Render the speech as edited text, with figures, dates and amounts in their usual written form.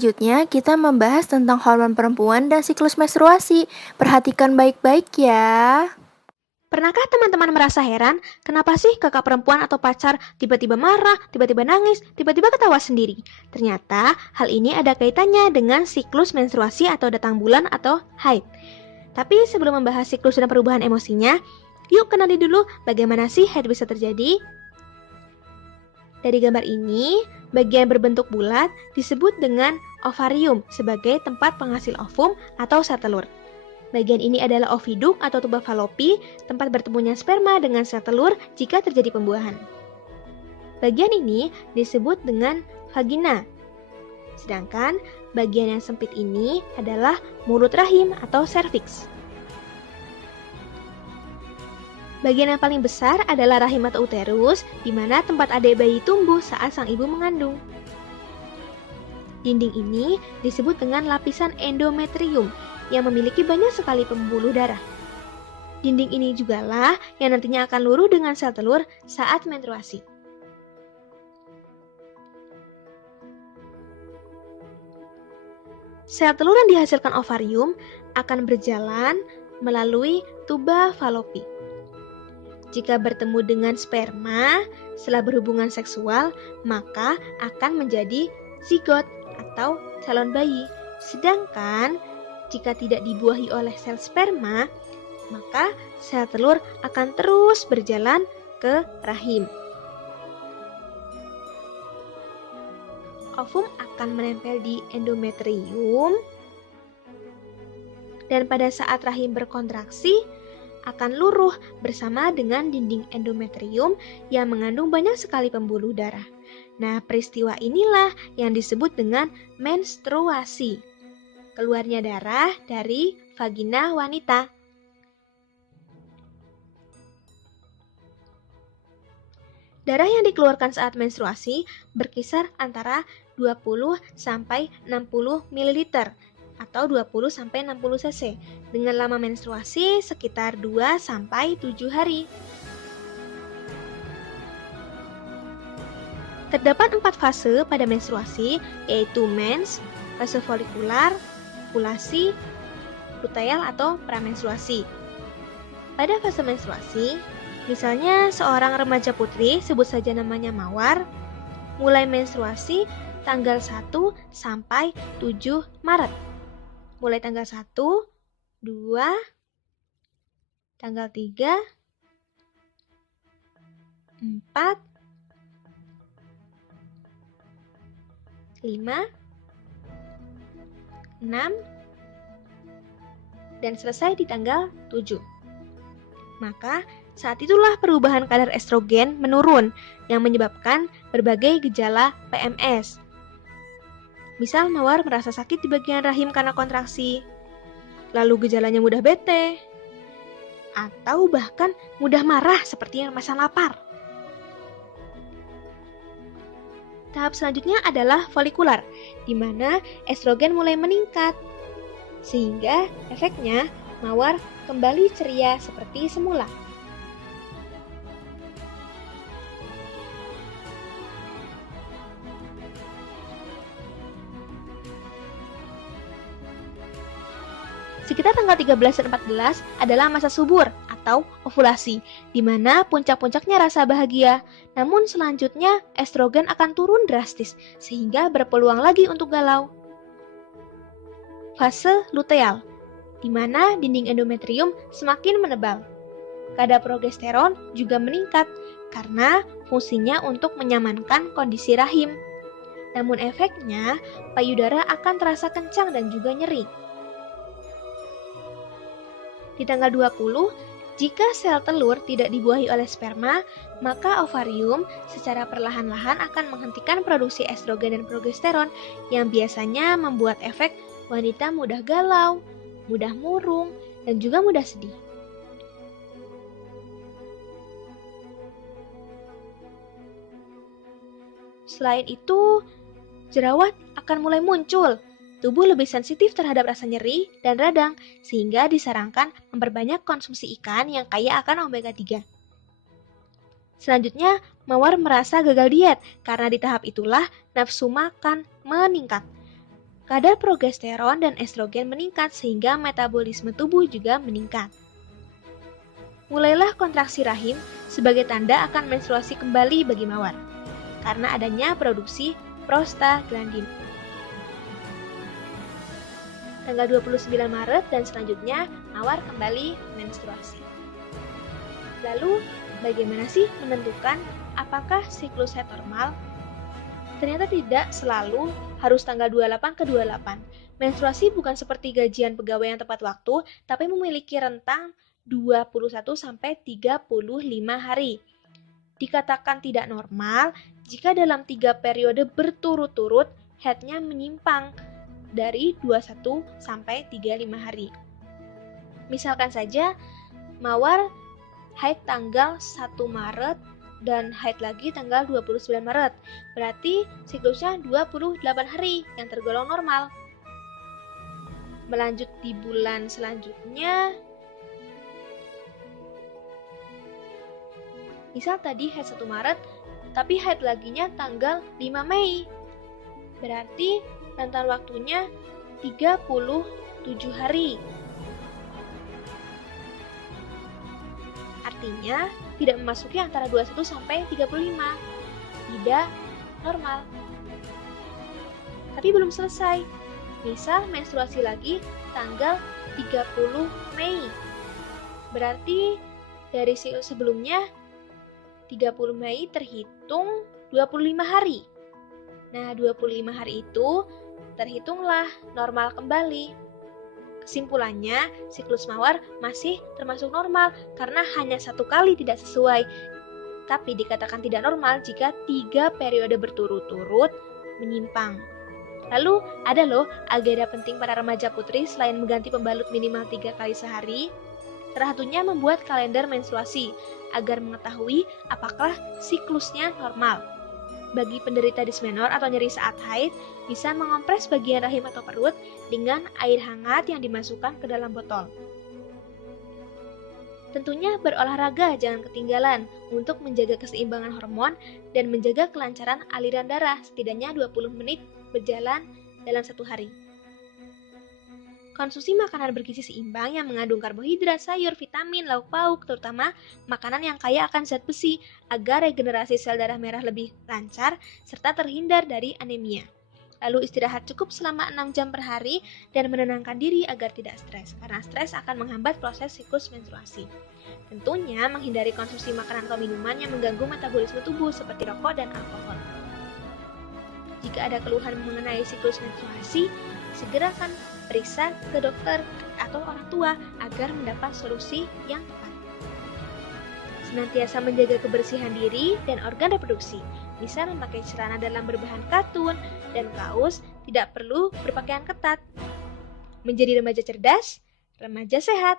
Selanjutnya, kita membahas tentang hormon perempuan dan siklus menstruasi. Perhatikan baik-baik ya. Pernahkah teman-teman merasa heran, kenapa sih kakak perempuan atau pacar tiba-tiba marah, tiba-tiba nangis, tiba-tiba ketawa sendiri? Ternyata hal ini ada kaitannya dengan siklus menstruasi atau datang bulan atau haid. Tapi sebelum membahas siklus dan perubahan emosinya, yuk kenali dulu bagaimana sih haid bisa terjadi. Dari gambar ini, bagian berbentuk bulat disebut dengan ovarium sebagai tempat penghasil ovum atau sel telur. Bagian ini adalah oviduk atau tuba falopi, tempat bertemunya sperma dengan sel telur jika terjadi pembuahan. Bagian ini disebut dengan vagina. Sedangkan bagian yang sempit ini adalah mulut rahim atau serviks. Bagian yang paling besar adalah rahim atau uterus, di mana tempat adik bayi tumbuh saat sang ibu mengandung. Dinding ini disebut dengan lapisan endometrium, yang memiliki banyak sekali pembuluh darah. Dinding ini jugalah yang nantinya akan luruh dengan sel telur saat menstruasi. Sel telur yang dihasilkan ovarium akan berjalan melalui tuba falopi. Jika bertemu dengan sperma setelah berhubungan seksual, maka akan menjadi zigot atau calon bayi. Sedangkan jika tidak dibuahi oleh sel sperma, maka sel telur akan terus berjalan ke rahim. Ovum akan menempel di endometrium, dan pada saat rahim berkontraksi, akan luruh bersama dengan dinding endometrium yang mengandung banyak sekali pembuluh darah. Nah, peristiwa inilah yang disebut dengan menstruasi. Keluarnya darah dari vagina wanita. Darah yang dikeluarkan saat menstruasi berkisar antara 20 sampai 60 ml atau 20 sampai 60 cc dengan lama menstruasi sekitar 2 sampai 7 hari. Terdapat 4 fase pada menstruasi, yaitu mens, fase folikular, ovulasi, luteal atau pramenstruasi. Pada fase menstruasi, misalnya seorang remaja putri, sebut saja namanya Mawar, mulai menstruasi tanggal 1 sampai 7 Maret. Mulai tanggal 1, 2, tanggal 3, 4, 5, 6, dan selesai di tanggal 7. Maka saat itulah perubahan kadar estrogen menurun yang menyebabkan berbagai gejala PMS. Misal Mawar merasa sakit di bagian rahim karena kontraksi, lalu gejalanya mudah bete, atau bahkan mudah marah seperti rasa lapar. Tahap selanjutnya adalah folikular, di mana estrogen mulai meningkat, sehingga efeknya Mawar kembali ceria seperti semula. Sekitar tanggal 13 dan 14 adalah masa subur atau ovulasi, di mana puncak-puncaknya rasa bahagia. Namun selanjutnya estrogen akan turun drastis, sehingga berpeluang lagi untuk galau. Fase luteal, di mana dinding endometrium semakin menebal. Kadar progesteron juga meningkat karena fungsinya untuk menyamankan kondisi rahim. Namun efeknya, payudara akan terasa kencang dan juga nyeri. Di tanggal 20, jika sel telur tidak dibuahi oleh sperma, maka ovarium secara perlahan-lahan akan menghentikan produksi estrogen dan progesteron yang biasanya membuat efek wanita mudah galau, mudah murung, dan juga mudah sedih. Selain itu, jerawat akan mulai muncul. Tubuh lebih sensitif terhadap rasa nyeri dan radang, sehingga disarankan memperbanyak konsumsi ikan yang kaya akan omega 3. Selanjutnya, Mawar merasa gagal diet karena di tahap itulah nafsu makan meningkat. kadar progesteron dan estrogen meningkat sehingga metabolisme tubuh juga meningkat. Mulailah kontraksi rahim sebagai tanda akan menstruasi kembali bagi mawar, karena adanya produksi prostaglandin. Tanggal 29 Maret dan selanjutnya, mawar kembali menstruasi. Lalu, bagaimana sih menentukan apakah siklus haid normal? Ternyata tidak selalu harus tanggal 28 ke 28. Menstruasi bukan seperti gajian pegawai yang tepat waktu, tapi memiliki rentang 21 sampai 35 hari. Dikatakan tidak normal jika dalam 3 periode berturut-turut haidnya menyimpang dari 21 sampai 35 hari. Misalkan saja, mawar haid tanggal 1 Maret dan haid lagi tanggal 29 Maret. Berarti siklusnya 28 hari yang tergolong normal. Melanjut di bulan selanjutnya, misal tadi haid 1 Maret, tapi haid laginya tanggal 5 Mei. Berarti rentan waktunya 37 hari. Artinya, tidak memasuki antara 21 sampai 35. Tidak normal. Tapi belum selesai. Misal menstruasi lagi tanggal 30 Mei. Berarti dari sebelumnya 30 Mei terhitung 25 hari. Nah, 25 hari itu terhitunglah normal kembali. Kesimpulannya, siklus mawar masih termasuk normal karena hanya 1 kali tidak sesuai. Tapi dikatakan tidak normal jika 3 periode berturut-turut menyimpang. Lalu, ada loh agenda penting para remaja putri selain mengganti pembalut minimal 3 kali sehari. Salah satunya membuat kalender menstruasi agar mengetahui apakah siklusnya normal. Bagi penderita dismenor atau nyeri saat haid, bisa mengompres bagian rahim atau perut dengan air hangat yang dimasukkan ke dalam botol. Tentunya berolahraga jangan ketinggalan untuk menjaga keseimbangan hormon dan menjaga kelancaran aliran darah setidaknya 20 menit berjalan dalam 1 hari. Konsumsi makanan bergizi seimbang yang mengandung karbohidrat, sayur, vitamin, lauk pauk, terutama makanan yang kaya akan zat besi agar regenerasi sel darah merah lebih lancar serta terhindar dari anemia. Lalu istirahat cukup selama 6 jam per hari dan menenangkan diri agar tidak stres, karena stres akan menghambat proses siklus menstruasi. Tentunya menghindari konsumsi makanan atau minuman yang mengganggu metabolisme tubuh seperti rokok dan alkohol. Jika ada keluhan mengenai siklus menstruasi, segerakan periksa ke dokter atau orang tua agar mendapat solusi yang tepat. Senantiasa menjaga kebersihan diri dan organ reproduksi. Misal memakai celana dalam berbahan katun dan kaos, tidak perlu berpakaian ketat. Menjadi remaja cerdas, remaja sehat.